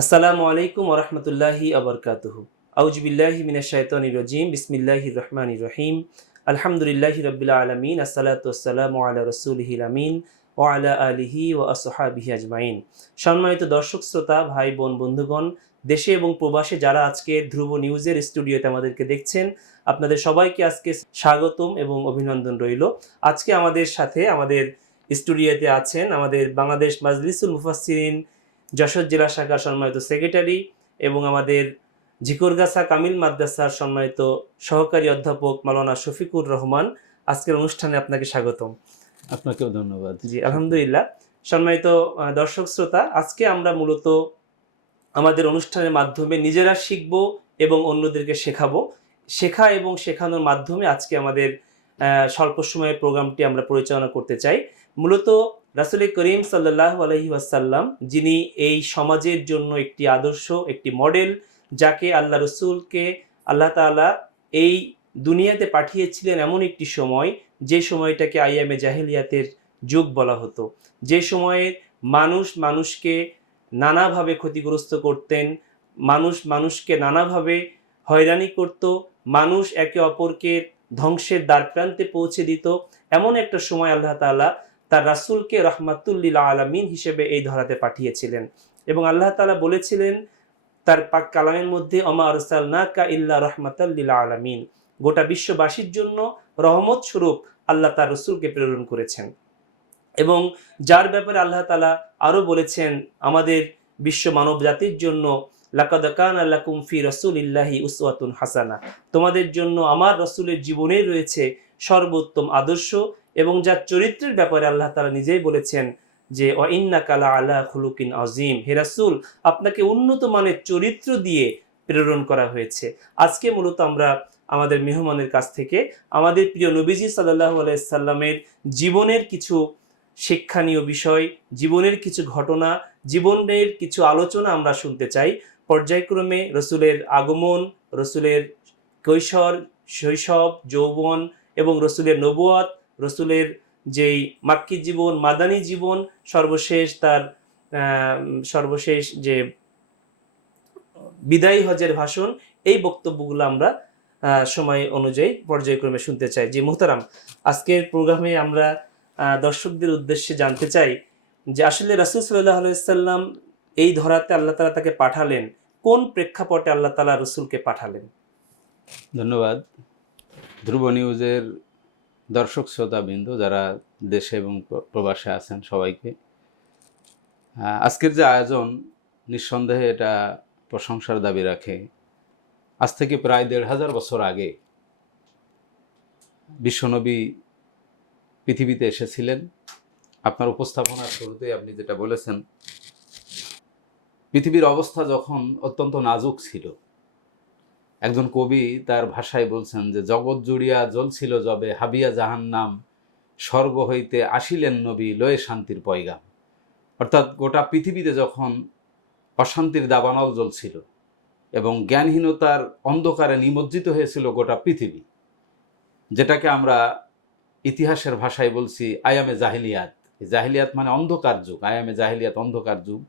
আসসালামু আলাইকুম ওরহমতুল্লাহি আবরকাতুহু আউজুবিল্লাহি মিনাশ শাইতানির রাজিম বিসমিল্লাহির রহমানির রহিম আলহামদুলিল্লাহি রাব্বিল আলামিন আসসালাতু ওয়াসসালামু আলা রাসূলিহিল আমিন ওয়া আলা আলিহি ওয়া আসহাবিহি আজমাইন। সম্মানিত দর্শক শ্রোতা, ভাই বোন, বন্ধুগণ, দেশে এবং প্রবাসে যারা আজকে ধ্রুব নিউজের স্টুডিওতে আমাদেরকে দেখছেন, আপনাদের সবাইকে আজকে স্বাগতম এবং অভিনন্দন রইল। আজকে আমাদের সাথে আমাদের স্টুডিওতে আছেন আমাদের বাংলাদেশ মাজলিসুল মুফাসসিরিন যশোর জেলা শাখার সম্মানিত সেক্রেটারি এবং আমাদের ঝিকরগাছা কামিল মাদ্রাসার সম্মানিত সহকারী অধ্যাপক মাওলানা শফিকুর রহমান। আজকের অনুষ্ঠানে আপনাকে স্বাগতম। আপনাকেও ধন্যবাদ। জি, আলহামদুলিল্লাহ। সম্মানিত দর্শক শ্রোতা, আজকে আমরা মূলত আমাদের অনুষ্ঠানের মাধ্যমে নিজেরা শিখব এবং অন্যদেরকে শেখাবো। শেখা এবং শেখানোর মাধ্যমে আজকে আমাদের স্বল্প সময়ের প্রোগ্রামটি আমরা পরিচালনা করতে চাই। মূলত রাসূল করিম সাল্লাল্লাহু আলাইহি ওয়াসাল্লাম, যিনি এই সমাজের জন্য একটি আদর্শ, একটি মডেল, যাকে আল্লাহ রসুলকে আল্লাহ তাআলা এই দুনিয়াতে পাঠিয়েছিলেন এমন একটি সময়, যে সময়টাকে আইয়ামে জাহেলিয়াতের যুগ বলা হতো, যে সময়ে মানুষ মানুষকে নানাভাবে ক্ষতিগ্রস্ত করতেন, মানুষ মানুষকে নানাভাবে হয়রানি করত, মানুষ একে অপরকে ধ্বংসের দ্বারপ্রান্তে পৌঁছে দিত। এমন একটা সময় আল্লাহ তাআলা তার রাসূলকে রাহমাতুল আলামিন হিসেবে এই ধরাতে পাঠিয়েছিলেন এবং আল্লাহ তাআলা বলেছিলেন তার পাক কালামের মধ্যে, ওমা আরসালনাকা ইল্লা রাহমাতাল লিল আলামিন, গোটা বিশ্ববাসীর জন্য রহমত স্বরূপ আল্লাহ তার রাসূলকে প্রেরণ করেছেন। এবং যার ব্যাপারে আল্লাহ তাআলা আরও বলেছেন আমাদের বিশ্ব মানব জাতির জন্য, লাকাদ কানা লাকুম ফি রাসূলিল্লাহি উসওয়াতুন হাসানা, তোমাদের জন্য আমার রাসূলের জীবনে রয়েছে সর্বোত্তম আদর্শ। এবং যার চরিত্রের ব্যাপারে আল্লাহ তাআলা নিজেই বলেছেন যে ওয়া ইন্নাকা লাআলা খুলুকিন আযীম, হে রাসূল, আপনাকে উন্নত মানের চরিত্র দিয়ে প্রেরণ করা হয়েছে। আজকে মূলত আমরা আমাদের মেহমানের কাছ থেকে আমাদের প্রিয় নবীজি সাল্লাল্লাহু আলাইহি সাল্লামের জীবনের কিছু শিক্ষণীয় বিষয়, জীবনের কিছু ঘটনা, জীবনের কিছু আলোচনা আমরা শুনতে চাই। পর্যায়ক্রমে রসুলের আগমন, রসুলের কৈশোর, শৈশব, যৌবন এবং রসুলের নবুয়ত, রসুলের যেই মাক্কি জীবন, মাদানী জীবন, সর্বশেষ তার সর্বশেষ যে বিদায়ী হজের ভাষণ, এই বক্তব্যগুলো আমরা সময় অনুযায়ী পর্যায়ক্রমে শুনতে চাই। জি মুহতারাম, আজকের প্রোগ্রামে আমরা দর্শকদের উদ্দেশ্যে জানতে চাই যে আসলে রাসূল সাল্লাল্লাহু আলাইহি সাল্লাম এই ধরাতে আল্লাহ তাআলা তাকে পাঠালেন, কোন প্রেক্ষাপটে আল্লাহ তাআলা রসুলকে পাঠালেন? ধন্যবাদ। ধ্রুব নিউজের দর্শক শ্রোতাবৃন্দ যারা দেশে এবং প্রবাসে আছেন সবাইকে, আজকের যে আয়োজন নিঃসন্দেহে এটা প্রশংসার দাবি রাখে। আজ থেকে প্রায় ১৫০০ বছর আগে বিশ্বনবী পৃথিবীতে এসেছিলেন। আপনার উপস্থাপনার শুরুতেই আপনি যেটা বলেছেন, পৃথিবীর অবস্থা যখন অত্যন্ত নাজুক ছিল, একজন কবি তার ভাষায় বলছেন যে জগৎ জুড়িয়া জ্বলছিল যবে, হাবিয়া জাহান্নাম স্বর্গ হইতে আসিলেন নবী লয়ে শান্তির পয়গাম। অর্থাৎ গোটা পৃথিবীতে যখন অশান্তির দাবানল জ্বলছিল এবং জ্ঞানহীনতার অন্ধকারে নিমজ্জিত হয়েছিল গোটা পৃথিবী, যেটাকে আমরা ইতিহাসের ভাষায় বলছি আয়ামে জাহিলিয়াত। জাহিলিয়াত মানে অন্ধকার যুগ, আয়ামে জাহিলিয়াত অন্ধকার যুগ।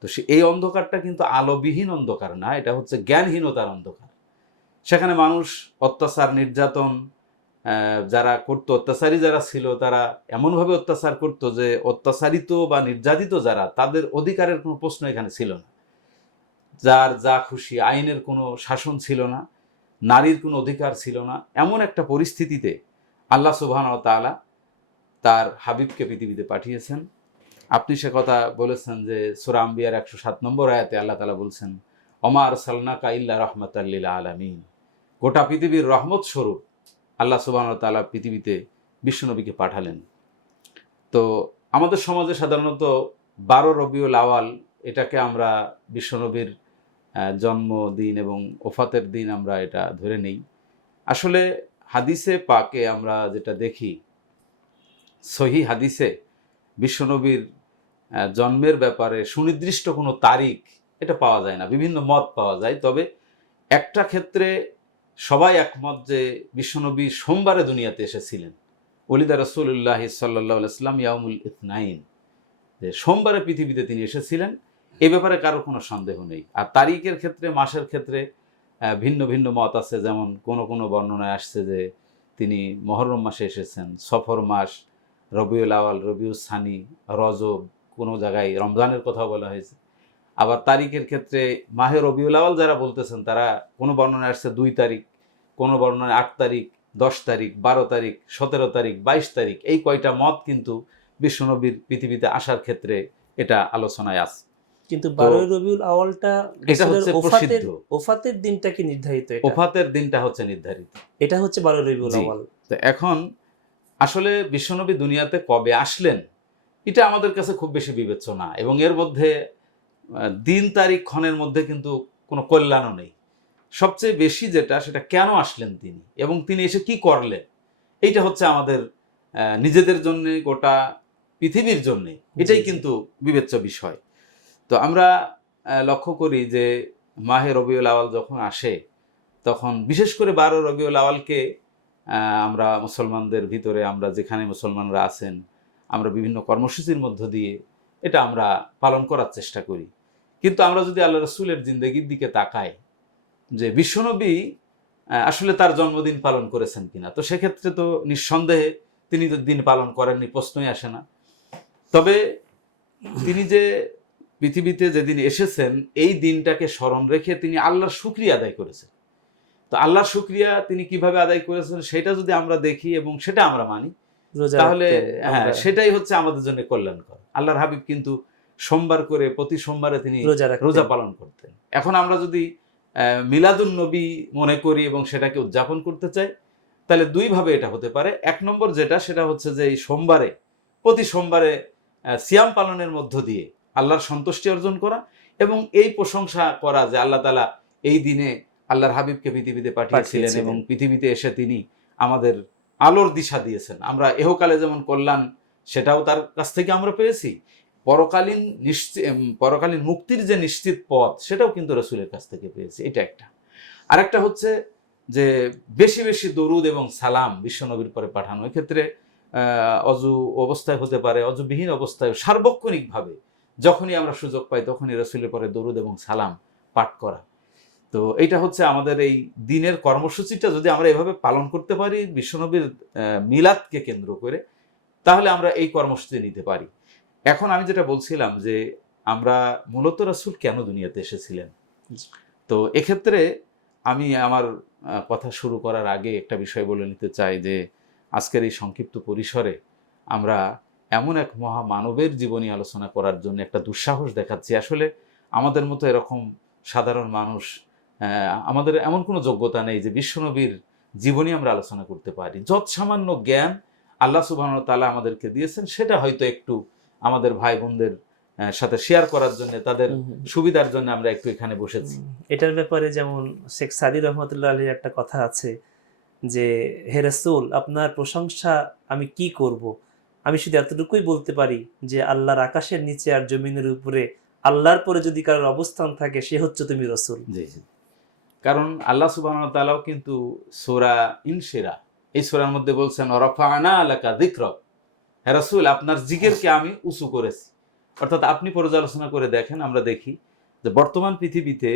তো এই অন্ধকারটা কিন্তু আলোবিহীন অন্ধকার না, এটা হচ্ছে জ্ঞানহীনতার অন্ধকার। সেখানে মানুষ অত্যাচার, নির্যাতন যারা করতো, অত্যাচারী যারা ছিল, তারা এমনভাবে অত্যাচার করতো যে অত্যাচারিত বা নির্যাতিত যারা, তাদের অধিকারের কোনো প্রশ্ন এখানে ছিল না। যার যা খুশি, আইনের কোনো শাসন ছিল না, নারীর কোনো অধিকার ছিল না। এমন একটা পরিস্থিতিতে আল্লাহ সুবহানাহু ওয়া তাআলা তার হাবিবকে পৃথিবীতে পাঠিয়েছেন। আপনি সে কথা বলেছেন যে সূরা আম্বিয়ার ১০৭ নম্বর আয়াতে আল্লাহ তাআলা বলছেন, ওমা আরসালনাকা ইল্লা রাহমাতাল লিল আলামিন, গোটা পৃথিবীর রহমত স্বরূপ আল্লাহ সুবহানাহু ওয়া তাআলা পৃথিবীতে বিশ্বনবীকে পাঠালেন। তো আমাদের সমাজে সাধারণত ১২ রবিউল আওয়াল, এটাকে আমরা বিশ্বনবীর জন্মদিন এবং ওফাতের দিন আমরা এটা ধরে নেই। আসলে হাদিসে পাকে আমরা যেটা দেখি, সহিহ হাদিসে বিশ্বনবীর জন্মের ব্যাপারে সুনির্দিষ্ট কোনো তারিখ এটা পাওয়া যায় না, বিভিন্ন মত পাওয়া যায়। তবে একটা ক্ষেত্রে সবাই একমত যে বিশ্বনবী সোমবারে দুনিয়াতে এসেছিলেন। ওলিদা রাসূলুল্লাহ সাল্লাল্লাহু আলাইহি ওয়াসাল্লাম ইয়াউমুল ইথনাইন, যে সোমবারে পৃথিবীতে তিনি এসেছিলেন। এই ব্যাপারে কারো কোনো সন্দেহ নেই। আর তারিখের ক্ষেত্রে, মাসের ক্ষেত্রে ভিন্ন ভিন্ন মত আছে। যেমন কোনো কোনো বর্ণনায় আসছে যে তিনি মহররম মাসে এসেছেন, সফর মাস, রবিউল আওয়াল, রবিউল সানি, রজব, কোনো জায়গায় রমজানের কথাও বলা হয়েছে। আবার তারিখের ক্ষেত্রে মাহে রবিউল আওয়াল যারা বলতেছেন তারা কোনো বর্ণনায় আসছে 2 তারিখ, কোনো বর্ণনায় 8 তারিখ, 10 তারিখ, 12 তারিখ, 17 তারিখ, 22 তারিখ, এই কয়টা মত কিন্তু বিশ্বনবীর পৃথিবীতে আসার ক্ষেত্রে এটা আলোচনায় আছে। কিন্তু 12 রবিউল আওয়ালটা এটা হচ্ছে প্রসিদ্ধ। ওফাতের দিনটা কি নির্ধারিত? এটা ওফাতের দিনটা হচ্ছে নির্ধারিত। এটা হচ্ছে 12 রবিউল জি। আওয়াল। তো এখন আসলে বিশ্বনবী দুনিয়াতে কবে আসলেন এটা আমাদের কাছে খুব বেশি বিবেচ্য না, এবং এর মধ্যে দিন তারিখ ক্ষণের মধ্যে কিন্তু কোনো কল্যাণও নেই। সবচেয়ে বেশি যেটা, সেটা কেন আসলেন তিনি এবং তিনি এসে কি করলেন, এইটা হচ্ছে আমাদের নিজেদের জন্য, গোটা পৃথিবীর জন্য এটাই কিন্তু বিবেচ্য বিষয়। তো আমরা লক্ষ্য করি যে মাহে রবিউল আওয়াল যখন আসে, তখন বিশেষ করে 12 রবিউল আওয়ালকে আমরা মুসলমানদের ভিতরে, আমরা যেখানে মুসলমানরা আছেন, আমরা বিভিন্ন কর্মসূচির মধ্য দিয়ে এটা আমরা পালন করার চেষ্টা করি। কিন্তু আমরা যদি আল্লাহ রসুলের জিন্দেগির দিকে তাকাই যে বিশ্বনবী আসলে তার জন্মদিন পালন করেছেন কিনা, তো সেক্ষেত্রে তো নিঃসন্দেহে তিনি তো দিন পালন করেননি, প্রশ্নই আসে না। তবে তিনি যে পৃথিবীতে যেদিন এসেছেন এই দিনটাকে স্মরণ রেখে তিনি আল্লাহর শুকরিয়া আদায় করেছেন। তো আল্লাহর শুকরিয়া তিনি কিভাবে আদায় করেছেন সেটা যদি আমরা দেখি এবং সেটা আমরা মানি, তাহলে হ্যাঁ, সেটাই হচ্ছে আমাদের জন্য কল্যাণকর। আল্লাহর হাবিব কিন্তু সোমবার করে প্রতি সোমবারে তিনি রোজা পালন করতেন। এখন আমরা যদি মিলাদুন নবী মনে করি এবং সেটাকে উদযাপন করতে চাই, তাহলে 2 ভাবে এটা হতে পারে। 1 নম্বর যেটা, সেটা হচ্ছে যে এই সোমবারে, প্রতি সোমবারে সিয়াম পালনের মধ্য দিয়ে আল্লাহর সন্তুষ্টি অর্জন করা এবং এই প্রশংসা করা যে আল্লাহ তাআলা এই দিনে আল্লাহর হাবিবকে পৃথিবীতে পাঠিয়েছিলেন এবং পৃথিবীতে এসে তিনি আমাদের আলোর দিশা দিয়েছেন। আমরা এহকালে যেমন কল্যাণ সেটাও তার কাছ থেকে আমরা পেয়েছি, পরকালীন মুক্তির যে নিশ্চিত পথ সেটাও কিন্তু রাসূলের কাছ থেকে পেয়েছি। এটা একটা। আরেকটা হচ্ছে যে বেশি বেশি দরুদ এবং সালাম বিশ্বনবীর পরে পাঠানো। এক্ষেত্রে অজু অবস্থায় হতে পারে, অজুবিহীন অবস্থায়, সার্বক্ষণিকভাবে যখনই আমরা সুযোগ পাই তখনই রাসূলের পরে দরুদ এবং সালাম পাঠ করা। তো এইটা হচ্ছে আমাদের এই দিনের কর্মসূচিটা যদি আমরা এভাবে পালন করতে পারি বিশ্বনবীর মিলাদকে কেন্দ্র করে, তাহলে আমরা এই কর্মসূচি নিতে পারি। এখন আমি যেটা বলছিলাম যে আমরা মূলত রাসূল কেন দুনিয়াতে এসেছিলেন, তো এক্ষেত্রে আমি আমার কথা শুরু করার আগে একটা বিষয় বলে নিতে চাই যে আজকের এই সংক্ষিপ্ত পরিসরে আমরা এমন এক মহামানবের জীবনী আলোচনা করার জন্য একটা দুঃসাহস দেখাচ্ছি। আসলে আমাদের মতো এরকম সাধারণ মানুষ, আমাদের এমন কোনো যোগ্যতা নেই যে বিশ্বনবীর জীবনী আমরা আলোচনা করতে পারি। যত সামান্য জ্ঞান আল্লাহ সুবহানাহু ওয়া তাআলা আমাদেরকে দিয়েছেন সেটা হয়তো একটু আমাদের ভাই বোনদের সাথে শেয়ার করার জন্য, তাদের সুবিধার জন্য আমরা একটু এখানে বসেছি। এটার ব্যাপারে যেমন শেখ সাদি রহমতুল্লাহ আলাইহির একটা কথা আছে যে হে রাসূল, আপনার প্রশংসা আমি কি করব, আমি শুধু এতটুকুই বলতে পারি যে আল্লাহর আকাশের নিচে আর জমিনের উপরে আল্লাহর পরে যদি কারোর অবস্থান থাকে সে হচ্ছে তুমি রাসূল। জি জি। কারণ আল্লাহ সুবহানাহু ওয়া তাআলাও কিন্তু সূরা ইনশিরা, এই সূরার মধ্যে বলছেন রাফা'না লাকা যিকরাক, হে রাসূল আপনার জিকিরকে আমি উঁচু করেছি। অর্থাৎ আপনি পর্যালোচনা করে দেখেন, আমরা দেখি যে বর্তমান পৃথিবীতে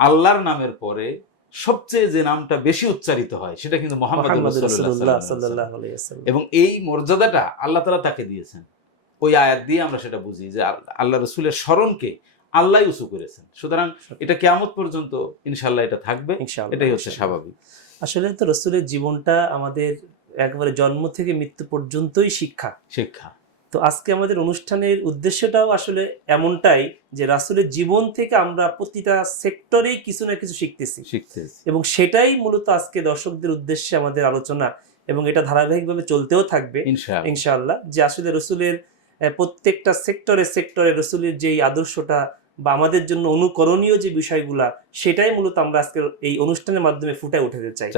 আল্লাহর নামের পরে সবচেয়ে যে নামটা বেশি উচ্চারিত হয় সেটা কিন্তু মুহাম্মদ রাসূলুল্লাহ সাল্লাল্লাহু আলাইহি ওয়াসাল্লাম, এবং এই মর্যাদাটা আল্লাহ তাআলা তাকে দিয়েছেন। ওই আয়াত দিয়ে আমরা সেটা বুঝি যে আল্লাহ রাসূলের স্মরণকে আল্লাহই উঁচু করেছেন। সুতরাং এটা কিয়ামত পর্যন্ত ইনশাআল্লাহ এটা থাকবে, এটাই হচ্ছে স্বাভাবিক। আসলে তো রাসূলের জীবনটা আমাদের একবারে জন্ম থেকে মৃত্যু পর্যন্তই শিক্ষা। তো আজকে আমাদের অনুষ্ঠানের উদ্দেশ্যটাও আসলে এমনটাই যে রাসূলের জীবন থেকে আমরা প্রতিটা সেক্টরেই কিছু না কিছু শিখতেছি, এবং সেটাই মূলত আজকে দর্শকদের উদ্দেশ্যে আমাদের আলোচনা, এবং এটা ধারাবাহিকভাবে চলতেও থাকবে ইনশাআল্লাহ। যে আসলে রাসূলের প্রত্যেকটা সেক্টরে রাসূলের যেই আদর্শটা বা আমাদের জন্য অনুকরণীয় যে বিষয়গুলা, সেটাই মূলত আমরা আজকে এই অনুষ্ঠানের মাধ্যমে ফুটায় উঠাতে চাই।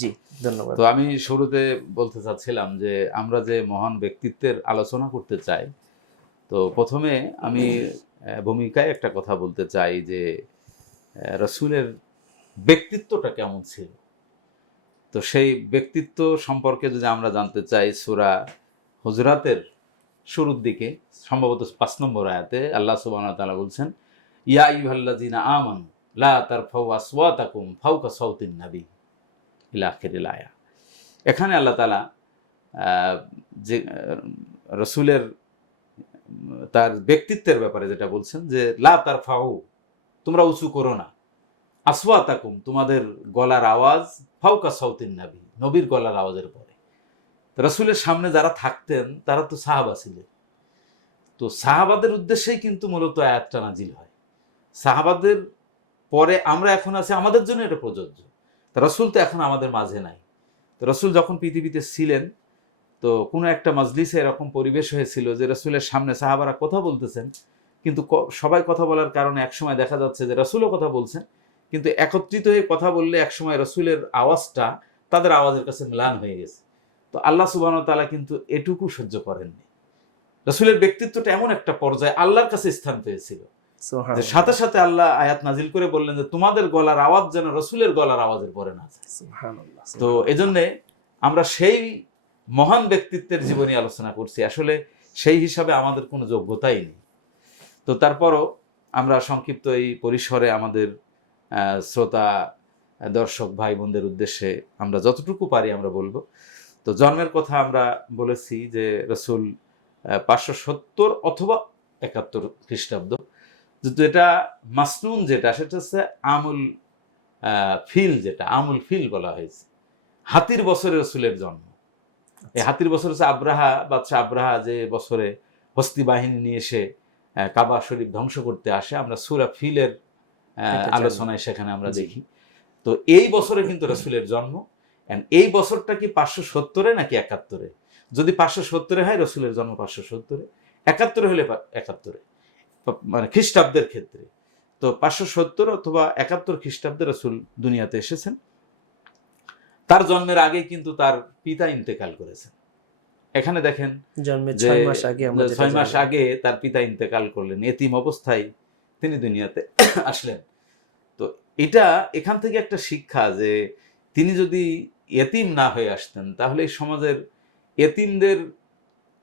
জি, ধন্যবাদ। তো আমি শুরুতে বলতে চাচ্ছিলাম যে আমরা যে মহান ব্যক্তিত্বের আলোচনা করতে চাই, তো প্রথমে আমি ভূমিকায় একটা কথা বলতে চাই যে রাসূলের ব্যক্তিত্বটা কেমন ছিল। তো সেই ব্যক্তিত্ব সম্পর্কে যদি আমরা জানতে চাই, সূরা হুজরাতের শুরুর দিকে সম্ভবত 5 নম্বর আয়াতে আল্লাহ সুবহানাহু ওয়া তাআলা বলছেন ইয়া আইয়ুহাল্লাযীনা আমানু লা তারফাউ আসওয়াতাকুম ফাওকা সাওতিন নবী ইলা আখিরিল আয়া। এখানে আল্লাহ তাআলা যে রাসূলের তার ব্যক্তিত্বের ব্যাপারে যেটা বলছেন যে লা তারফাউ, তোমরা উঁচু করো না, আসওয়াতাকুম, তোমাদের গলার আওয়াজ, ফাওকা সাওতিন নবী, নবীর গলার আওয়াজের পরে। রাসূলের সামনে যারা থাকতেন তারা তো সাহাবা ছিলেন, তো সাহাবাদের উদ্দেশ্যেই কিন্তু মূলত আয়াতটা নাজিল হয়। সাহাবাদের পরে আমরা এখন আছি, আমাদের জন্য এটা প্রযোজ্য। রাসূল তো এখন আমাদের মাঝে নাই। তো রাসূল যখন পৃথিবীতে ছিলেন, তো কোনো একটা মাজলিসে এরকম পরিবেশ হয়েছিল যে রাসূলের সামনে সাহাবারা কথা বলতেছেন, কিন্তু সবাই কথা বলার কারণে একসময় দেখা যাচ্ছে যে রাসূলও কথা বলছেন, কিন্তু একত্রিত হয়ে কথা বললে একসময় রাসূলের আওয়াজটা তাদের আওয়াজের কাছে ম্লান হয়ে গেছে। তো আল্লাহ সুবহানাহু ওয়া তাআলা কিন্তু এটুকু সহ্য করেননি। রাসূলের ব্যক্তিত্বটা এমন একটা পর্যায়ে আল্লাহর কাছে স্থান পেয়েছিল যে সাথে সাথে আল্লাহ আয়াত নাজিল করে বললেন যে তোমাদের গলার আওয়াজ যেন রাসূলের গলার আওয়াজের পরে না যায়। সুবহানাল্লাহ। তো এজন্য আমরা সেই মহান ব্যক্তিত্বের জীবনী আলোচনা করছি, আসলে সেই হিসাবে আমাদের কোনো যোগ্যতাই নেই। তো তারপরও আমরা সংক্ষিপ্ত এই পরিসরে আমাদের শ্রোতা দর্শক ভাই বোনদের উদ্দেশ্যে আমরা যতটুকু পারি আমরা বলবো। তো জন্মের কথা আমরা বলেছি যে রাসূল 570 অথবা 71 খ্রিস্টাব্দ, কিন্তু এটা মাসনুন যেটা সেটা হচ্ছে আমুল ফিল, যেটা আমুল ফিল বলা হয়েছে, হাতির বছরে রাসূলের জন্ম। এই হাতির বছর হচ্ছে বাদশাহ আব্রাহা যে বছরে হস্তি বাহিনী নিয়ে এসে কাবা শরীফ ধ্বংস করতে আসে, আমরা সূরা ফিলের আলোচনায় সেখানে আমরা দেখি। তো এই বছরে কিন্তু রাসূলের জন্ম। এই বছরটা কি 570-এ নাকি 71-এ? যদি 570-এ হয় রাসূলের জন্ম 570-এ, 71 হলে 71-এ, মানে খ্রিস্টাব্দের ক্ষেত্রে। তো 570 অথবা 71 খ্রিস্টাব্দে রাসূল দুনিয়াতে এসেছেন। তার জন্মের আগে কিন্তু তার পিতা ইন্তেকাল করেছেন। এখানে দেখেন জন্মের যে 6 মাস আগে, আমরা 6 মাস আগে তার পিতা ইন্তেকাল করলেন, এতিম অবস্থায় তিনি দুনিয়াতে আসলেন। তো এটা এখান থেকে একটা শিক্ষা যে তিনি যদি এতিম না হয়ে আসতেন তাহলে এই সমাজের এতিমদের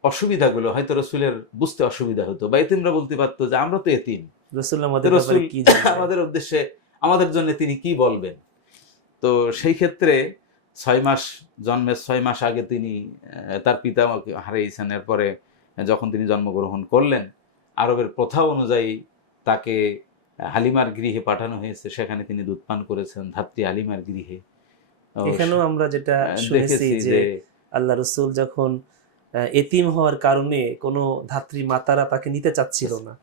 অসুবিধাগুলো হয়তো রাসূলের বুঝতে অসুবিধা হতো, বা এতিমরা বলতে পারতো যে আমরা তো এতিম, রাসূল আমাদের ব্যাপারে কি জানেন, আমাদের উদ্দেশ্যে আমাদের জন্য তিনি কি বলবেন। তো সেই ক্ষেত্রে 6 মাস, জন্মের 6 মাস আগে তিনি তার পিতা হারিয়েছেন। এরপরে যখন তিনি জন্মগ্রহণ করলেন, আরবের প্রথা অনুযায়ী তাকে হালিমার গৃহে পাঠানো হয়েছে, সেখানে তিনি দুধ পান করেছেন, ধাত্রী হালিমার গৃহে। এখানেও আমরা যেটা শুনেছি যে আল্লাহ রাসূল যখন এতিম হওয়ার কারণে কোনো ধাত্রী মাতারা তাকে নিতে চাচ্ছিল না,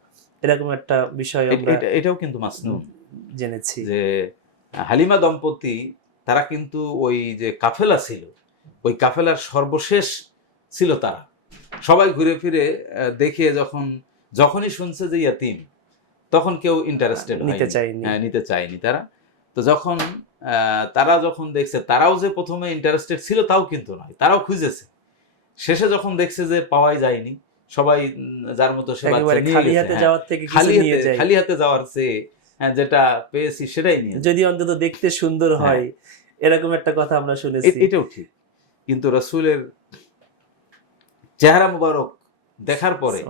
এরকম একটা বিষয় আমরা এটাও কিন্তু মাসনুন জেনেছি যে হালিমা দম্পতি তারা কিন্তু ওই যে কাফেলা ছিল, ওই কাফেলার সর্বশেষ ছিল তারা। সবাই ঘুরে ফিরে দেখে যখনই শুনছে যে ইয়াতিম, তখন কেউ ইন্টারেস্টেড নিতে চায়নি তারা। তো তারা যখন দেখছে, তারাও যে প্রথমে ইন্টারেস্টেড ছিল তাও কিন্তু নয়, তারাও খুঁজেছে। শেষে যখন দেখছে যে পাওয়াই যায়নি, সবাই যার মতো সে খালি হাতে যাওয়ার থেকে খালি হাতে যাওয়ার চেয়ে যেটা পেয়েছি সেটাই নিয়ে, যদি অন্তত দেখতে সুন্দর হয়, এরকম একটা কথা আমরা শুনেছি। এটাও ঠিক। কিন্তু রাসূলের চেহারা মুবারক দেখার পরে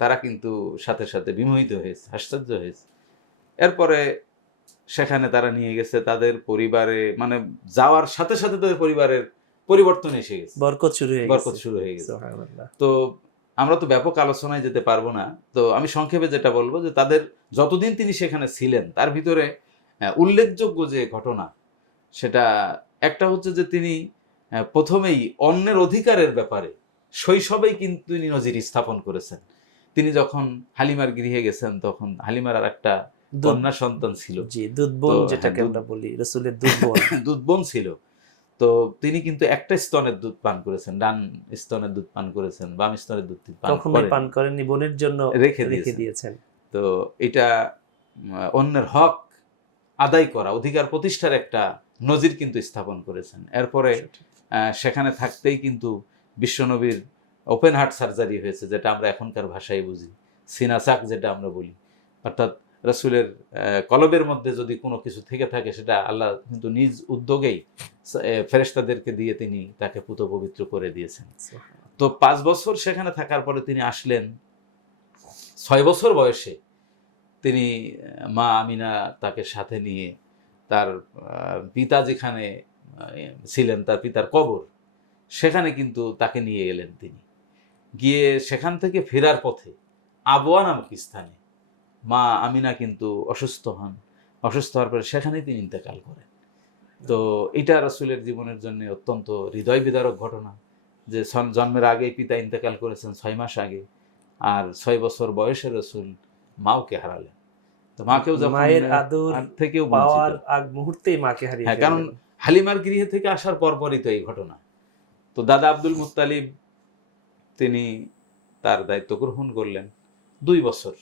তারা কিন্তু সাথে সাথে বিমোহিত হয়েছে, আশ্চর্য হয়েছে। এরপরে সেখানে তারা নিয়ে গেছে তাদের পরিবারে, মানে যাওয়ার সাথে সাথে তাদের পরিবারের পরিবর্তন এসে গেছে, বরকত শুরু হয়ে গেছে। তো আমরা তো ব্যাপক আলোচনায় যেতে পারবো না, তো আমি সংক্ষেপে যেটা বলবো যে তাদের যতদিন তিনি সেখানে ছিলেন তার ভিতরে উল্লেখযোগ্য যে ঘটনা, সেটা একটা হচ্ছে যে তিনি প্রথমেই অন্যের অধিকারের ব্যাপারে শৈশবেই কিন্তু তিনি নজির স্থাপন করেছেন। তিনি যখন হালিমার গৃহে গেছেন, তখন হালিমার আর একটা কন্যা সন্তান ছিল, দুধবোন যেটাকে আমরা বলি, রাসূলের দুধবোন ছিল। তো তিনি কিন্তু একটা স্তনের দুধ পান করেছেন, ডান স্তনের দুধ পান করেছেন, বাম স্তনের দুধ পান করেননি, বোনের জন্য রেখে দিয়েছেন। তো এটা অন্যের হক আদায় করা, অধিকার প্রতিষ্ঠার একটা নজির কিন্তু স্থাপন করেছেন। এরপরে সেখানে থাকতেই কিন্তু বিশ্বনবীর ওপেন হার্ট সার্জারি হয়েছে, যেটা আমরা এখনকার ভাষায় বুঝি সিনাসাক যেটা আমরা বলি, অর্থাৎ রাসূলের কলবের মধ্যে যদি কোনো কিছু থেকে থাকে সেটা আল্লাহ কিন্তু নিজ উদ্যোগেই ফেরেশতাদেরকে দিয়ে তিনি তাকে পুত পবিত্র করে দিয়েছেন। তো 5 বছর সেখানে থাকার পরে তিনি আসলেন 6 বছর বয়সে তিনি মা আমিনা তাকে সাথে নিয়ে তার পিতা যেখানে ছিলেন, তার পিতার কবর, সেখানে কিন্তু তাকে নিয়ে গেলেন। তিনি গিয়ে সেখান থেকে ফেরার পথে আবওয়া নামক স্থানে মা আমিনা কিন্তু অসুস্থ হন। অসুস্থ হওয়ার পরে সেখানেই তিনি ইন্তেকাল করেন। তো এটা রাসূলের জীবনের জন্য অত্যন্ত হৃদয় বিদারক ঘটনা যে জন্মের আগেই পিতা ইন্তেকাল করেছেন 6 মাস আগে, আর 6 বছর বয়সে রাসূল মাকে হারালেন। তো মাকেও যখন মায়ের আদর আর থেকেও পাওয়ার বঞ্চিত। আগ মুহূর্তেই মাকে হারিয়ে হ্যাঁ, কারণ ফেললেন। হালিমার গৃহে থেকে আসার পরপরই তো এই ঘটনা। তো দাদা আব্দুল মুত্তালিব তিনি তার দায়িত্ব গ্রহণ করলেন 2 বছর।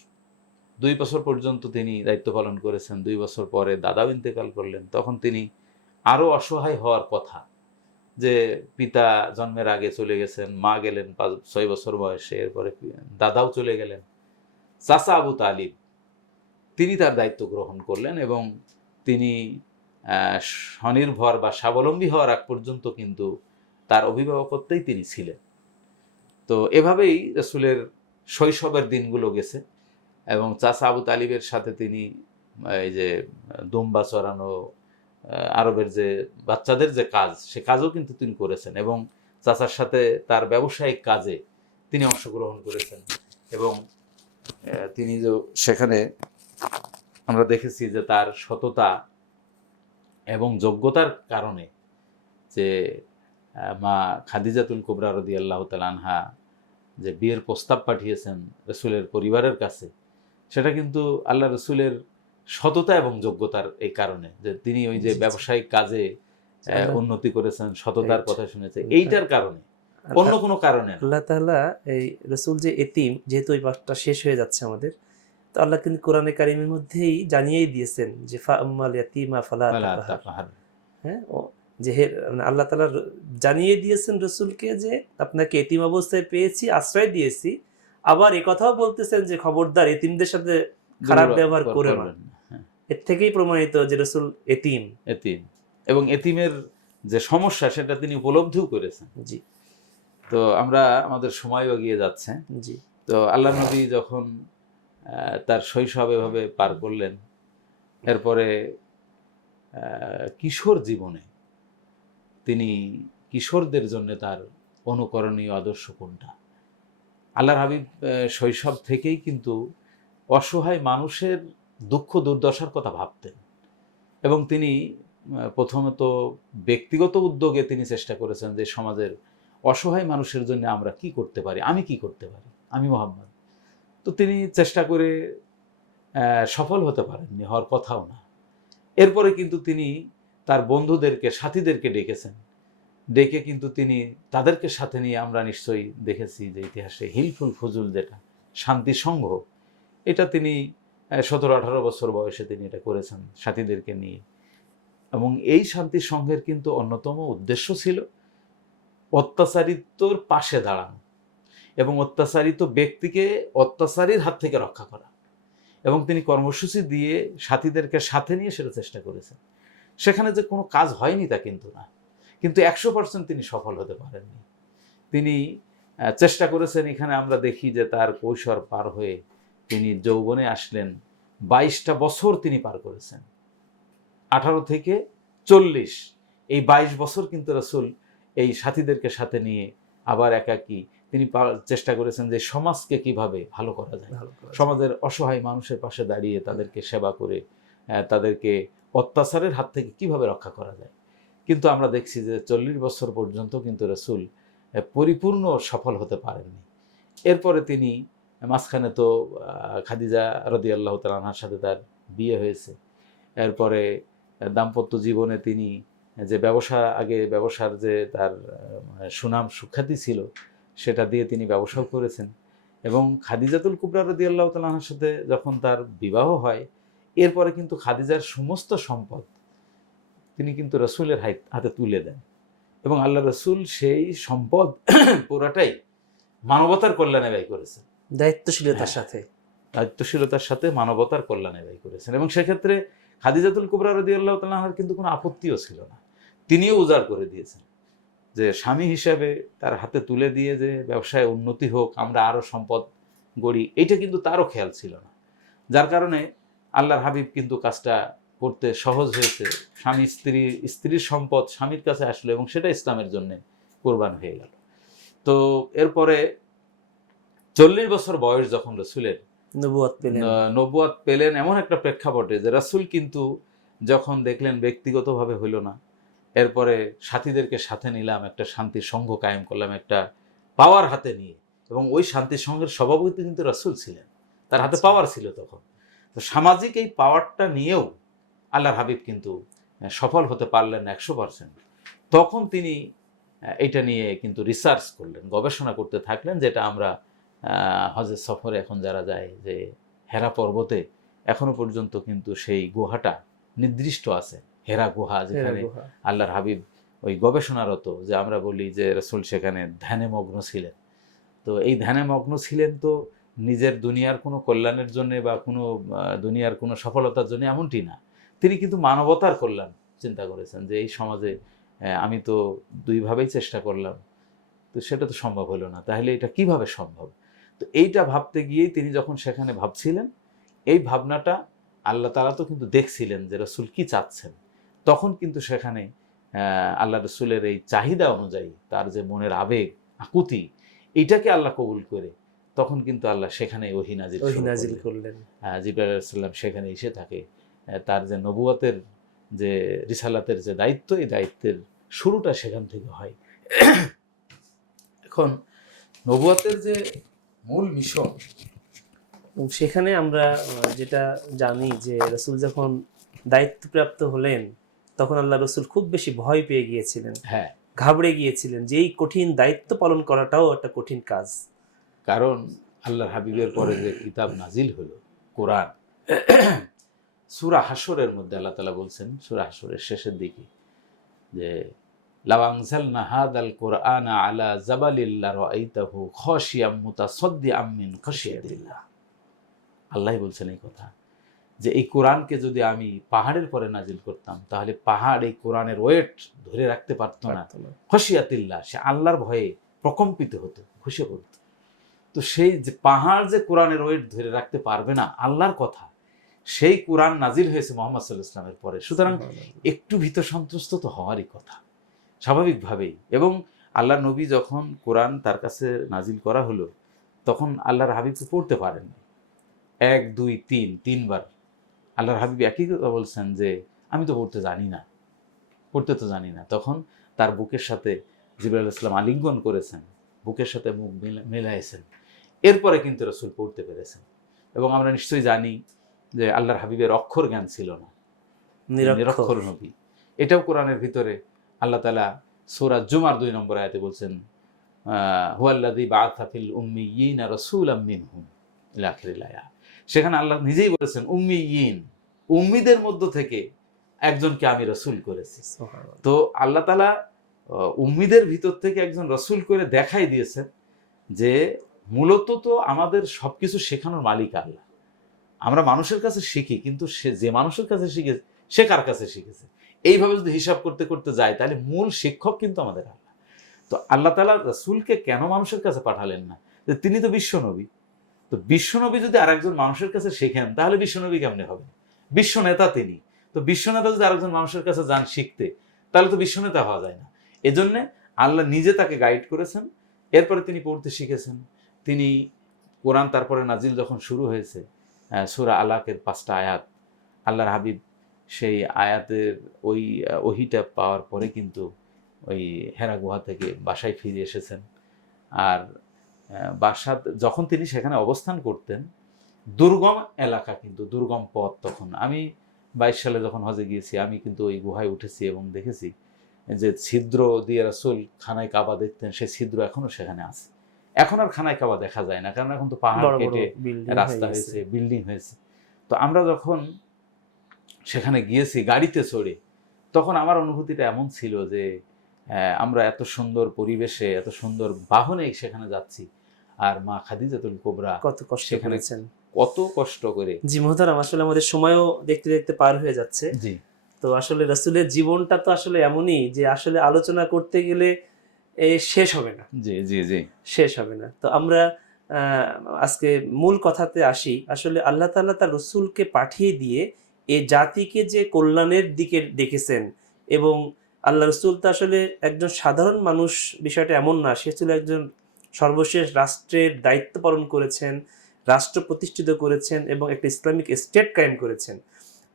2 বছর পর্যন্ত তিনি দায়িত্ব পালন করেছেন। 2 বছর পরে দাদাও ইন্তেকাল করলেন। তখন তিনি আরো অসহায় হওয়ার কথা, যে পিতা জন্মের আগে চলে গেছেন, মা গেলেন 6 বছর বয়সে, এরপরে দাদাও চলে গেলেন। চাচা আবু তালিব তিনি তার দায়িত্ব গ্রহণ করলেন এবং তিনি স্বনির্ভর বা স্বাবলম্বী হওয়ার আগ পর্যন্ত কিন্তু তার অভিভাবকত্বেই তিনি ছিলেন। তো এভাবেই রাসূলের শৈশবের দিনগুলো গেছে এবং চাচা আবু তালিবের সাথে তিনি এই যে দুম্বা চড়ানো, আরবের যে বাচ্চাদের যে কাজ, সে কাজও কিন্তু তিনি করেছেন এবং চাচার সাথে তার ব্যবসায়িক কাজে তিনি অংশগ্রহণ করেছেন। এবং তিনি যে সেখানে আমরা দেখেছি যে তার সততা এবং যোগ্যতার কারণে যে মা খাদিজাতুল কুবরা রাদিয়াল্লাহু তাআলা আনহা যে বিয়ের প্রস্তাব পাঠিয়েছেন রাসূলের পরিবারের কাছে, সেটা কিন্তু আল্লাহ রাসূলের সততা এবং যোগ্যতার এই কারণে, যে তিনি ওই যে ব্যবসায়িক কাজে উন্নতি করেছেন, সততার কথা শুনেছে, এইটার কারণে, অন্য কোনো কারণে না। আল্লাহ তাআলা এই রাসূল যে এতিম, যেহেতু এই পাঠটা শেষ হয়ে যাচ্ছে আমাদের, তো আল্লাহ কিন্তু কোরআনে কারিমের মধ্যেই জানিয়েই দিয়েছেন যে ফাআম্মাল ইয়াতীমা ফালা তাকহার। হ্যাঁ, যে মানে আল্লাহ তাআলা জানিয়ে দিয়েছেন রাসূলকে যে আপনাকে এতিম অবস্থায় পেয়েছি, আশ্রয় দিয়েছি, আবার এই কথাও বলতেছেন যে খবরদার এতিমদের সাথে খারাপ ব্যবহার করো না। এর থেকেই প্রমাণিত যে রাসূল এতিম। এতিম এবং এতিমের যে সমস্যা সেটা তিনি উপলব্ধিও করেছেন। জি। তো আমরা আমাদের সময়ও এগিয়ে যাচ্ছে। জি। তো আল্লাহ নবী যখন তার শৈশব এভাবে পার করলেন, এরপরে কিশোর জীবনে তিনি কিশোরদের জন্য তার অনুকরণীয় আদর্শ কোনটা? আল্লাহর হাবিব শৈশব থেকেই কিন্তু অসহায় মানুষের দুঃখ দুর্দশার কথা ভাবতেন এবং তিনি প্রথমত ব্যক্তিগত উদ্যোগে তিনি চেষ্টা করেছেন যে সমাজের অসহায় মানুষের জন্য আমরা কি করতে পারি, আমি কি করতে পারি, আমি মুহাম্মদ। তো তিনি চেষ্টা করে সফল হতে পারেননি, হওয়ার কথাও না। এরপরে কিন্তু তিনি তার বন্ধুদেরকে, সাথীদেরকে ডেকেছেন, ডেকে কিন্তু তিনি তাদেরকে সাথে নিয়ে, আমরা নিশ্চয়ই দেখেছি যে ইতিহাসে হিলফুল ফুজুল যেটা শান্তি সংঘ, এটা তিনি 17-18 বছর বয়সে তিনি এটা করেছেন সাথীদেরকে নিয়ে। এবং এই শান্তি সংঘের কিন্তু অন্যতম উদ্দেশ্য ছিল অত্যাচারিতর পাশে দাঁড়ানো এবং অত্যাচারিত ব্যক্তিকে অত্যাচারীর হাত থেকে রক্ষা করা। এবং তিনি কর্মসূচি দিয়ে সাথীদেরকে সাথে নিয়ে সেটা চেষ্টা করেছেন। সেখানে যে কোনো কাজ হয়নি তা কিন্তু না, কিন্তু 100% তিনি সফল হতে পারেননি। তিনি চেষ্টা করেছেন। এখানে আমরা দেখি যে তার কৈশোর পার হয়ে তিনি যৌবনে আসলেন, 22টা বছর তিনি পার করেছেন, 18 থেকে 40, এই 22 বছর কিন্তু রাসূল এই সাথীদেরকে সাথে নিয়ে আবার একাকী তিনি চেষ্টা করেছেন যে সমাজকে কিভাবে ভালো করা যায়, সমাজের অসহায় মানুষের পাশে দাঁড়িয়ে তাদেরকে সেবা করে তাদেরকে অত্যাচারের হাত থেকে কিভাবে রক্ষা করা যায়। কিন্তু আমরা দেখছি যে 40 বছর পর্যন্ত কিন্তু রাসূল পরিপূর্ণ সফল হতে পারেননি। এরপরে তিনি মাঝখানে তো খাদিজা রাদিয়াল্লাহু তাআলা আনহার সাথে তার বিয়ে হয়েছে। এরপরে দাম্পত্য জীবনে তিনি যে ব্যবসার যে তার সুনাম সুখ্যাতি ছিল, সেটা দিয়ে তিনি ব্যবসাও করেছেন। এবং খাদিজাতুল কুবরা রাদিয়াল্লাহু তাআলা আনহার সাথে যখন তার বিবাহ হয়, এরপরে কিন্তু খাদিজার সমস্ত সম্পদ তিনি কিন্তু রাসূলের হাতে তুলে দেন এবং আল্লাহ রাসূল সেই সম্পদ পুরাটাই মানবতার কল্যাণে ব্যয় করেছেন, দায়িত্বশীলতার সাথে মানবতার কল্যাণে ব্যয় করেছেন। এবং সেক্ষেত্রে খাদিজাতুল কুবরা রাদিয়াল্লাহু তাআলা আনহার কিন্তু কোনো আপত্তিও ছিল না, তিনিও উজাড় করে দিয়েছেন যে স্বামী হিসেবে তার হাতে তুলে দিয়ে যে ব্যবসায় উন্নতি হোক, আমরা আরো সম্পদ গড়ি, এটা কিন্তু তারও খেয়াল ছিল না। যার কারণে আল্লাহর হাবিব কিন্তু কাজটা করতে সহজ হয়েছে। স্ত্রীর সম্পদ স্বামীর কাছে আসলো এবং সেটা ইসলামের জন্য কোরবান হয়ে গেল। তো এরপরে 40 বছর বয়স যখন রসুলের, নবুয়াত পেলেন এমন একটা প্রেক্ষাপটে যে রাসূল কিন্তু যখন দেখলেন ব্যক্তিগতভাবে হইল না, এরপরে সাথীদেরকে সাথে নিলাম, একটা শান্তির সংঘ কায়েম করলাম একটা পাওয়ার হাতে নিয়ে, এবং ওই শান্তির সংঘের সভাপতি কিন্তু রাসূল ছিলেন, তার হাতে পাওয়ার ছিল তখন। তো সামাজিক এই পাওয়ারটা নিয়েও আল্লাহর হাবিব কিন্তু সফল হতে পারলেন 100%। তখন তিনি এটা নিয়ে কিন্তু রিসার্চ করলেন, গবেষণা করতে থাকলেন, যেটা আমরা হজের সফরে এখন যারা যায় যে হেরা পর্বতে এখনো পর্যন্ত কিন্তু সেই গুহাটা নির্দিষ্ট আছে, হেরা গুহা, যেখানে আল্লাহর হাবিব ওই গবেষণারত, যে আমরা বলি যে রাসূল সেখানে ধ্যানে মগ্ন ছিলেন। তো এই ধ্যানে মগ্ন ছিলেন তো নিজের দুনিয়ার কোনো কল্যাণের জন্য বা কোনো দুনিয়ার কোনো সফলতার জন্য এমনটি না, তিনি কিন্তু মানবতার কল্যাণ চিন্তা করেছেন, যে এই সমাজে আমি তো দুইভাবেই চেষ্টা করলাম, তো সেটা তো সম্ভব হলো না, তাহলে এটা কিভাবে সম্ভব। তো এইটা ভাবতে গিয়েই তিনি যখন সেখানে ভাবছিলেন, এই ভাবনাটা আল্লাহ তাআলা তো কিন্তু দেখছিলেন যে রাসূল কি চাচ্ছেন। তখন কিন্তু সেখানে আল্লাহ রাসূলের এই চাহিদা অনুযায়ী তার যে মনের আবেগ আকুতি, এইটাকে আল্লাহ কবুল করে তখন কিন্তু আল্লাহ সেখানে ওহী নাজিল করলেন। জিবরাইল আলাইহিস সালাম সেখানে এসে থাকে, তার যে নবুয়তের যে রিসালাতের যে দায়িত্ব, এই দায়িত্বের শুরুটা সেখান থেকে হয়। এখন নবুয়তের যে মূল মিশন, সেখানে আমরা যেটা জানি যে রাসূল যখন দায়িত্বপ্রাপ্ত হলেন তখন আল্লাহ রাসূল খুব বেশি ভয় পেয়ে গিয়েছিলেন, হ্যাঁ, ঘাবড়ে গিয়েছিলেন যে এই কঠিন দায়িত্ব পালন করাটাও একটা কঠিন কাজ। কারণ আল্লাহর হাবিবের পরে যে কিতাব নাজিল হলো কোরআন, সূরা হাশরের মধ্যে আল্লাহ তাআলা বলছেন, সূরা হাশরের শেষের দিকে, যে লাউ আনজালনা হাযাল কুরআনা আলা জাবালিন লারাআইতাহু খাশিয়াম মুতাসাদ্দিআম মিন খাশিয়াতিল্লাহ। আল্লাহ বলছেন এই কথা, যে এই কোরআনকে যদি আমি পাহাড়ের পরে নাজিল করতাম, তাহলে পাহাড় এই কোরআনের ওয়েট ধরে রাখতে পারত না। খাশিয়াতিল্লাহ, সে আল্লাহর ভয়ে প্রকম্পিত হতো, খুশি পড়ত। তো সেই যে পাহাড় যে কোরআনের ওয়েট ধরে রাখতে পারবে না আল্লাহর কথা, সেই কোরআন নাজিল হয়েছে মুহাম্মদ সাল্লাল্লাহু আলাইহি ওয়াসাল্লামের পরে। সুতরাং একটু ভীত সন্ত্রস্ত তো হওয়ারই কথা স্বাভাবিকভাবেই। এবং আল্লাহ নবী যখন কোরআন তার কাছে নাজিল করা হলো, তখন আল্লাহর হাবিবকে পড়তে পারেন 1 2 3 তিনবার আল্লাহর হাবিব একই কথা বলছেন যে আমি তো পড়তে তো জানি না। তখন তার বুকের সাথে জিবরাইল আলাইহিস সালাম আলিঙ্গন করেছেন, বুকের সাথে মুখ মিলাইছেন, এরপরে কিন্তু রাসূল পড়তে পেরেছেন। এবং আমরা নিশ্চয়ই জানি যে আল্লাহর হাবিবের অক্ষর জ্ঞান ছিল না, নিরক্ষর নবী। এটাও কোরআনের ভিতরে আল্লাহ তাআলা সূরা জুমার 2 নম্বর আয়াতে বলছেন, হুয়াল্লাযী বাআসা ফিল উম্মিয়িনা রাসূলাম মিনহুম ইলা আখিরিল আয়াত। সেখানে আল্লাহ নিজেই বলেছেন উম্মিয়িন, উম্মিদের মধ্য থেকে একজনকে আমি রাসূল করেছি। তো আল্লাহ তাআলা উম্মিদের ভিতর থেকে একজন রাসূল করে দেখাই দিয়েছেন যে মূলত তো আমাদের সবকিছু শেখানোর মালিক আল্লাহ। আমরা মানুষের কাছে শিখি, কিন্তু সে যে মানুষের কাছে শিখেছে সে কার কাছে শিখেছে, এইভাবে যদি হিসাব করতে করতে যায় তাহলে মূল শিক্ষক কিন্তু আমাদের আল্লাহ। তো আল্লাহ তাআলা রাসূলকে কেন মানুষের কাছে পাঠালেন না? যে তিনি তো বিশ্বনবী। তো বিশ্বনবী যদি আরেকজন মানুষের কাছে শেখেন তাহলে বিশ্বনবী কেমনে হবে? বিশ্ব নেতা তিনি। তো বিশ্ব নেতা যদি আরেকজন মানুষের কাছে যান শিখতে, তাহলে তো বিশ্ব নেতা হওয়া যায় না। এজন্যে আল্লাহ নিজে তাকে গাইড করেছেন, এরপরে তিনি পড়তে শিখেছেন। তিনি কোরআন তারপরে নাজিল যখন শুরু হয়েছে, সূরা আলাকের 5টা আয়াত, আল্লাহর হাবিব সেই আয়াতের ওই ওহিটা পাওয়ার পরে কিন্তু ওই হেরা গুহা থেকে বাসায় ফিরে এসেছেন। আর বাসা যখন তিনি সেখানে অবস্থান করতেন, দুর্গম এলাকা, কিন্তু দুর্গম পথ। তখন আমি 22 সালে যখন হজে গিয়েছি, আমি কিন্তু ওই গুহায় উঠেছি এবং দেখেছি যে ছিদ্র দিয়ে রাসূল খানায় কাবা দেখতেন, সেই ছিদ্র এখনো সেখানে আছে। এখন আর খানায় কাবা দেখা যায় না, কারণ এখন তো পাহাড় কেটে রাস্তা হয়েছে, বিল্ডিং হয়েছে। তো আমরা যখন সেখানে গিয়েছি গাড়িতে চড়ে, তখন আমার অনুভূতিটা এমন ছিল যে আমরা এত সুন্দর পরিবেশে, এত সুন্দর বাহনে সেখানে যাচ্ছি, আর মা খাদিজাতুল কুবরা কত কষ্ট করেছেন, কত কষ্ট করে। জি মুহতারাম, আসলে আমাদের সময়ও দেখতে দেখতে পার হয়ে যাচ্ছে। জি, তো আসলে রাসূলের জীবনটা তো আসলে এমনই যে আসলে আলোচনা করতে গেলে শেষ হবে না। জি জি জি, শেষ হবে না। তো আমরা আজকে মূল কথাতে আসি। আসলে আল্লাহ তাআলা তার রসুলকে পাঠিয়ে দিয়ে এ জাতিকে যে কল্যাণের দিকে ডেকেছেন, এবং আল্লাহ রসুল তো আসলে একজন সাধারণ মানুষ বিষয়টা এমন না, সে ছিল একজন সর্বশেষ রাষ্ট্রের দায়িত্ব পালন করেছেন, রাষ্ট্র প্রতিষ্ঠিত করেছেন এবং একটা ইসলামিক স্টেট কায়েম করেছেন।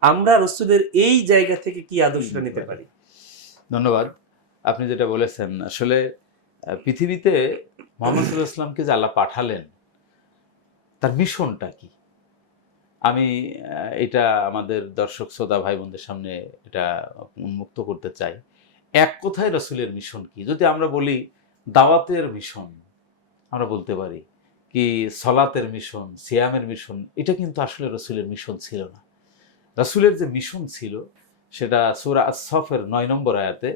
আমরা রসুলের এই জায়গা থেকে কি আদর্শটা নিতে পারি? ধন্যবাদ। আপনি যেটা বলেছেন আসলে পৃথিবীতে মোহাম্মদ সাল্লাল্লাহু আলাইহি ওয়াসাল্লামকে যে আল্লাহ পাঠালেন তার মিশনটা কি? আমি এটা আমাদের দর্শক শ্রোতা ভাই বোনদের সামনে এটা উন্মুক্ত করতে চাই। এক কথায় রসুলের মিশন কি? যদি আমরা বলি দাওয়াতের মিশন, আমরা বলতে পারি কি সলাতের মিশন, সিয়ামের মিশন, এটা কিন্তু আসলে রসুলের মিশন ছিল না। রসুলের যে মিশন ছিল সেটা সূরা আস-সফের ৯ নম্বর আয়াতে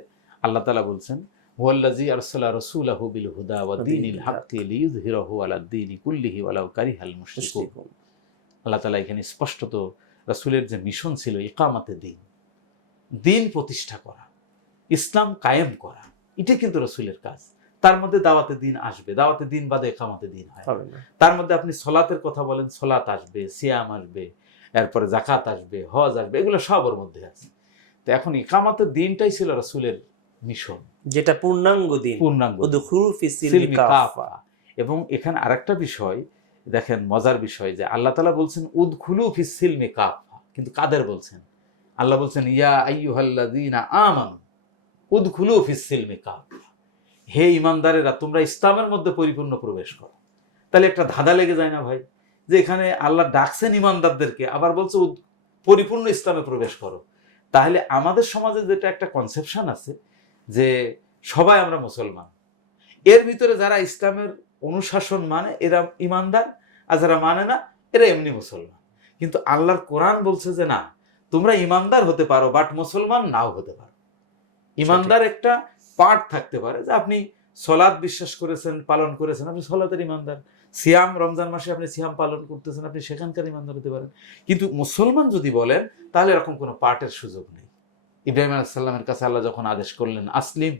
আল্লাহ তাআলা বলছেন, হুয়াল্লাযী আরসালা রাসূলাহু বিল হুদা ওয়া দীনিল হাক্কি লিইয়ুযহিরাহু আলা দ্বীনি কুল্লিহি ওয়ালাউ কারিহাল মুশরিকুন। আল্লাহ তাআলা এখানে স্পষ্টত রাসূলের যে মিশন ছিল ইকামাতে দ্বীন, দ্বীন প্রতিষ্ঠা করা, ইসলাম কায়েম করা, এটা কিন্তু রাসূলের কাজ। তার মধ্যে দাওয়াতে দ্বীন আসবে, দাওয়াতে দ্বীন বাদে ইকামাতে দ্বীন হয়। তার মধ্যে আপনি সলাতের কথা বলেন, সলাত আসবে, সিয়াম আসবে, এরপরে যাকাত আসবে, হজ আসবে, এগুলো সব ওর মধ্যে আছে। তো এখন ইকামাতের দ্বীনটাই ছিল রাসূলের মিশন, যেটা পূর্ণাঙ্গ দ্বীন, পূর্ণাঙ্গ উদখুলু ফিস সিলমি সিলমি কাফা। কাফা। এবং এখানে আরেকটা বিষয় দেখেন, মজার বিষয় যে আল্লাহ তাআলা বলছেন উদখুলু ফিস সিলমি কাফা, কিন্তু কাদের বলছেন? আল্লাহ বলছেন ইয়া আইয়ুহাল্লাযীনা আমানু উদখুলু ফিস সিলমি কাফা, হে ঈমানদারেরা তোমরা ইসলামের মধ্যে পরিপূর্ণ প্রবেশ করো। তাহলে একটা ধাঁধা লেগে যায় না ভাই, যে এখানে আল্লাহ ডাকছেন ঈমানদারদেরকে, আবার বলছে পরিপূর্ণ ইসলামে প্রবেশ করো। তাহলে আমাদের সমাজে যেটা একটা কনসেপশন আছে যে সবাই আমরা মুসলমান, এর ভিতরে যারা ইসলামের অনুশাসন মানে এরা ঈমানদার, আর যারা মানে না এরা এমনি মুসলমান। কিন্তু আল্লাহর কোরআন বলছে যে না, তোমরা ঈমানদার হতে পারো বাট মুসলমান নাও হতে পারো। ঈমানদার একটা পার্ট থাকতে পারে যে আপনি সলাৎ বিশ্বাস করেছেন, পালন করেছেন, আপনি সলাতের ঈমানদার। সিয়াম, রমজান মাসে আপনি সিয়াম পালন করতেছেন, আপনি সেখানকার ঈমানদার হতে পারেন। কিন্তু মুসলমান যদি বলেন তাহলে এরকম কোনো পার্টের সুযোগ নেই। ইব্রাহিম আলাইহিস সালামের কাছে আল্লাহ যখন আদেশ করলেন আসলিম,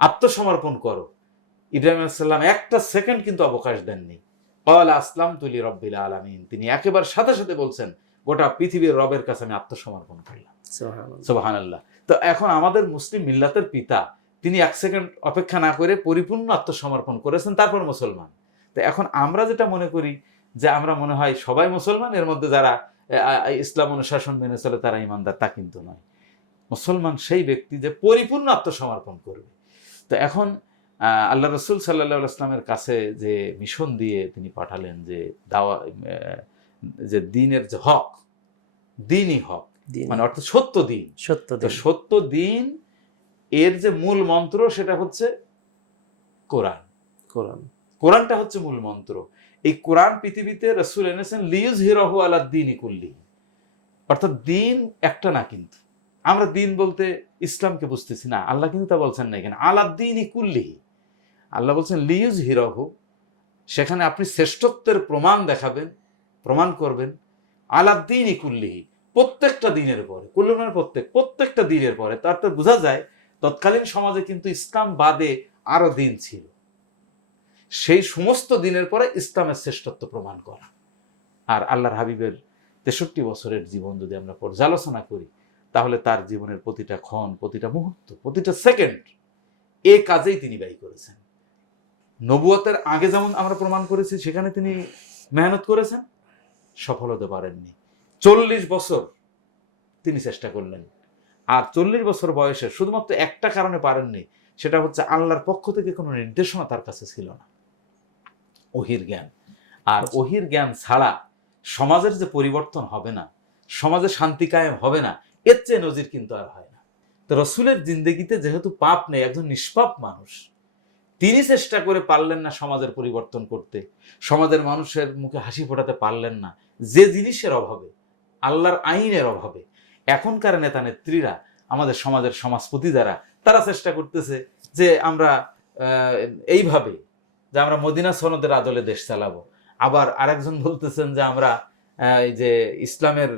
আত্মসমর্পণ করো, ইব্রাহিম আলাইহিস সালাম একটা সেকেন্ড কিন্তু অবকাশ দেননি। ক্বালা আসলামতু লিরাব্বিল আলামিন, তিনি একেবারে সাথে সাথে বলছেন গোটা পৃথিবীর রবের কাছে আমি আত্মসমর্পণ করলাম। সুবহানাল্লাহ। তো এখন আমাদের মুসলিম মিল্লাতের পিতা তিনি এক সেকেন্ড অপেক্ষা না করে পরিপূর্ণ আত্মসমর্পণ করেছেন, তারপর মুসলমান। তো এখন আমরা যেটা মনে করি যে আমরা মনে হয় সবাই মুসলমান, এর মধ্যে যারা ইসলাম অনুশাসন মেনে চলে তারা ঈমানদার, তা কিন্তু নয়। মুসলমান সেই ব্যক্তি যে পরিপূর্ণ আত্মসমর্পণ করবে। তো এখন আল্লাহ রসুল সাল্লাল্লাহু আলাইহি ওয়াসাল্লামের কাছে যে মিশন দিয়ে তিনি পাঠালেন যে দাওয়া, যে দ্বীনের যে হক, দ্বীনই হক মানে অর্থাৎ সত্য দ্বীন, সত্য দ্বীন এর যে মূল মন্ত্র সেটা হচ্ছে কোরআন। কোরআনটা হচ্ছে মূল মন্ত্র। এই কোরআন পৃথিবীতে রাসূল এনেছেন লিইয়ুযহিরাহু আলা দ্বীনি কুল্লিহি, অর্থাৎ দ্বীন একটা না। কিন্তু আমরা দ্বীন বলতে ইসলামকে বুঝতেছি না, আল্লাহ কিন্তু তা বলছেন না এখানে। আলা দ্বীনি কুল্লিহি, আল্লাহ বলছেন লিইয়ুযহিরাহু, সেখানে আপনি শ্রেষ্ঠত্বের প্রমাণ দেখাবেন, প্রমাণ করবেন। আলা দ্বীনি কুল্লিহি, প্রত্যেকটা দিনের পরে, কুল্লু মানে প্রত্যেকটা দিনের পরে। তাতে বোঝা যায় তৎকালীন সমাজে কিন্তু ইসলাম বাদে আরো দিন ছিল, সেই সমস্ত দিনের পরে ইসলামের শ্রেষ্ঠত্ব প্রমাণ করা। আর আল্লাহর হাবিবের 63 বছরের জীবন যদি আমরা পর্যালোচনা করি তাহলে তার জীবনের প্রতিটা ক্ষণ, প্রতিটা মুহূর্ত, প্রতিটা সেকেন্ড এই কাজেই তিনি ব্যয় করেছেন। নবুয়তের আগে যেমন আমরা প্রমাণ করেছি সেখানে তিনি মেহনত করেছেন, সফল হতে পারেননি। 40 বছর তিনি চেষ্টা করলেন, আর 40 বছর বয়সে শুধুমাত্র একটা কারণে পারেননি, সেটা হচ্ছে আল্লাহর পক্ষ থেকে কোনো নির্দেশনা তার কাছে ছিল না, ওহির জ্ঞান। আর ওহির জ্ঞান ছাড়া সমাজের যে পরিবর্তন হবে না, সমাজে শান্তি কায়েম হবে না, এর চেয়ে নজির কিন্তু আর হয় না। তো রসুলের জিন্দেগিতে যেহেতু পাপ নেই, একজন নিষ্পাপ মানুষ, তিনি চেষ্টা করে পারলেন না সমাজের পরিবর্তন করতে, সমাজের মানুষের মুখে হাসি ফোটাতে পারলেন না, যে জিনিসের অভাবে, আল্লাহর আইনের অভাবে। এখনকার নেতা নেত্রীরা, আমাদের সমাজের সমাজপতি যারা, তারা চেষ্টা করতেছে যে আমরা এইভাবে যে আমরা মদিনা সনদের আদলে দেশ চালাবো। আবার আরেকজন বলতেছেন যে আমরা এই যে ইসলামের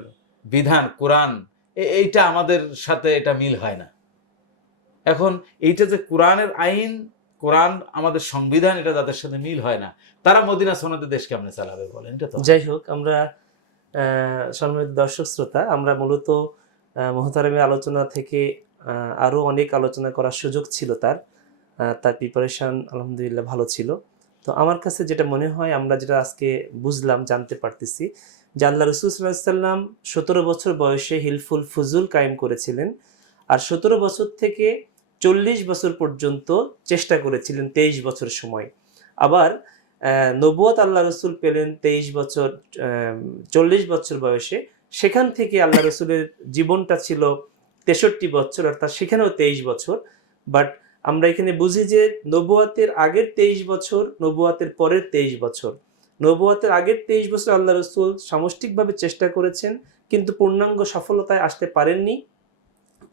বিধান কোরআন, এইটা আমাদের সাথে এটা মিল হয় না। এখন এইটা যে কোরআনের আইন, কোরআন আমাদের সংবিধান এটা যাদের সাথে মিল হয় না, তারা মদিনা সনদে দেশ কেমনে চালাবে বলেন? এটা তো যাই হোক, আমরা সম্মানিত দর্শক শ্রোতা, আমরা মূলত মোহতারামের আলোচনা থেকে আরো অনেক আলোচনা করার সুযোগ ছিল তার। তার প্রিপারেশন আলহামদুলিল্লাহ ভালো ছিল। তো আমার কাছে যেটা মনে হয়, আমরা যেটা আজকে বুঝলাম, জানতে পারতেছি যে আল্লাহ রসুল সাল্লাল্লাহু আলাইহি সাল্লাম 17 বছর বয়সে হিলফুল ফুজুল কায়েম করেছিলেন, আর 17 বছর থেকে 40 বছর পর্যন্ত চেষ্টা করেছিলেন, 23 বছর সময়। আবার নবুয়ত আল্লাহ রসুল পেলেন 23 বছর 40 বছর বয়সে। সেখান থেকে আল্লাহ রসুলের জীবনটা ছিল 63 বছর, অর্থাৎ সেখানেও 23 বছর। বাট আমরা এখানে বুঝি যে নবুয়াতের আগের 23 বছর, নবুয়াতের পরের 23 বছর। নবুয়াতের আগের 23 বছর আল্লাহ রসুল সামষ্টিকভাবে চেষ্টা করেছেন, কিন্তু পূর্ণাঙ্গ সফলতায় আসতে পারেননি।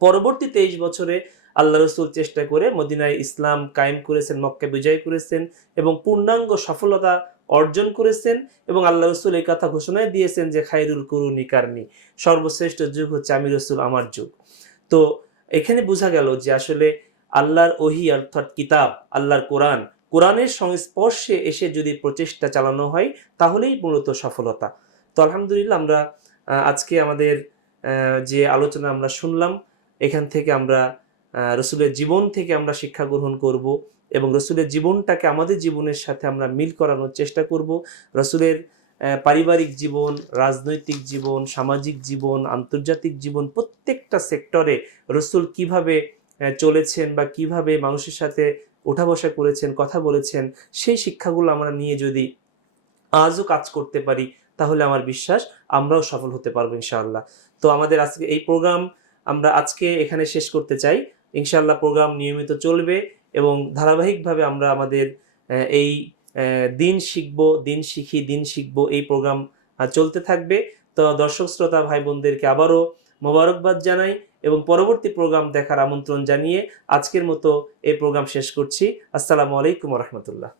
পরবর্তী 23 বছরে আল্লাহ রসুল চেষ্টা করে মদিনায় ইসলাম কায়েম করেছেন, মক্কা বিজয় করেছেন এবং পূর্ণাঙ্গ সফলতা অর্জন করেছেন। এবং আল্লাহ রসুল এই কথা ঘোষণায় দিয়েছেন যে খায়রুল কুরুনি কারনি, সর্বশ্রেষ্ঠ যুগ হচ্ছে আমি রসুল, আমার যুগ। তো এখানে বোঝা গেল যে আসলে আল্লাহর ওহী অর্থাৎ কিতাব, আল্লাহর কোরআন, কোরআনের সংস্পর্শে এসে যদি প্রচেষ্টা চালানো হয় তাহলেই মূলত সফলতা। তো আলহামদুলিল্লাহ, আমরা আজকে আমাদের যে আলোচনা আমরা শুনলাম, এখান থেকে আমরা রসুলের জীবন থেকে আমরা শিক্ষা গ্রহণ করব এবং রসুলের জীবনটাকে আমাদের জীবনের সাথে আমরা মিল করানোর চেষ্টা করব। রসুলের পারিবারিক জীবন, রাজনৈতিক জীবন, সামাজিক জীবন, আন্তর্জাতিক জীবন, প্রত্যেকটা সেক্টরে রসুল কিভাবে চলেছেন বা কিভাবে মানুষের সাথে ওঠা বসা করেছেন, কথা বলেছেন, সেই শিক্ষাগুলো আমরা নিয়ে যদি আজও কাজ করতে পারি তাহলে আমার বিশ্বাস আমরাও সফল হতে পারবো ইনশাআল্লাহ। তো আমাদের আজকে এই প্রোগ্রাম আমরা আজকে এখানে শেষ করতে চাই। ইনশাআল্লাহ প্রোগ্রাম নিয়মিত চলবে এবং ধারাবাহিকভাবে আমরা আমাদের এই দিন শিখবো, দিন শিখি, দিন শিখবো এই প্রোগ্রাম চলতে থাকবে। তো দর্শক শ্রোতা ভাই বোনদেরকে আবারও মোবারকবাদ জানাই এবং পরবর্তী প্রোগ্রাম দেখার আমন্ত্রণ জানিয়ে আজকের মতো এই প্রোগ্রাম শেষ করছি। আসসালামু আলাইকুম ওয়া রাহমাতুল্লাহ।